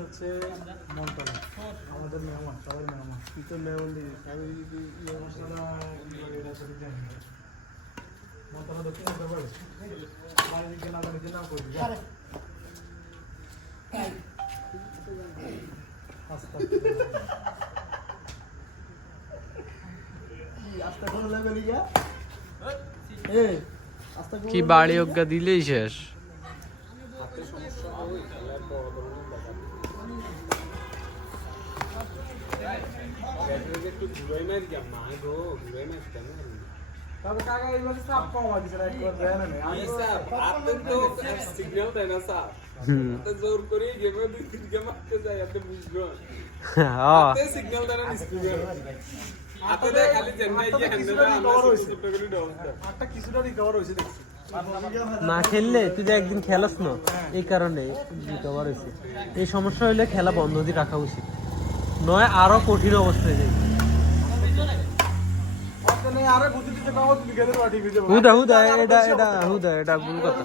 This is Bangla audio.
হচ্ছে মন্টন আমাদের মেহমান সবাই মেহমান তুই তো মেহমান দিবি আমি যদি ইয়ে মশলাটা মন্টনা দক্ষিণ করতে পারে আমার দিকে না জানি না করবি কি বাড়ি অজ্ঞা দিলেই শেষ। জোর করে গেমে 2-3 গেম মারতে যায় এত বুঝবো সিগন্যাল দেন খালি জেনাই না খেললে তুই তো একদিন খেলাস না, এই কারণে রিকভার হয়েছে। এই সমস্যা হইলে খেলা বন্ধ দিয়ে রাখা উচিত, নয় আরো কঠিন অবস্থায় যায়। হুদা হুদা এটা এটা হুদা এটা ভুল কথা।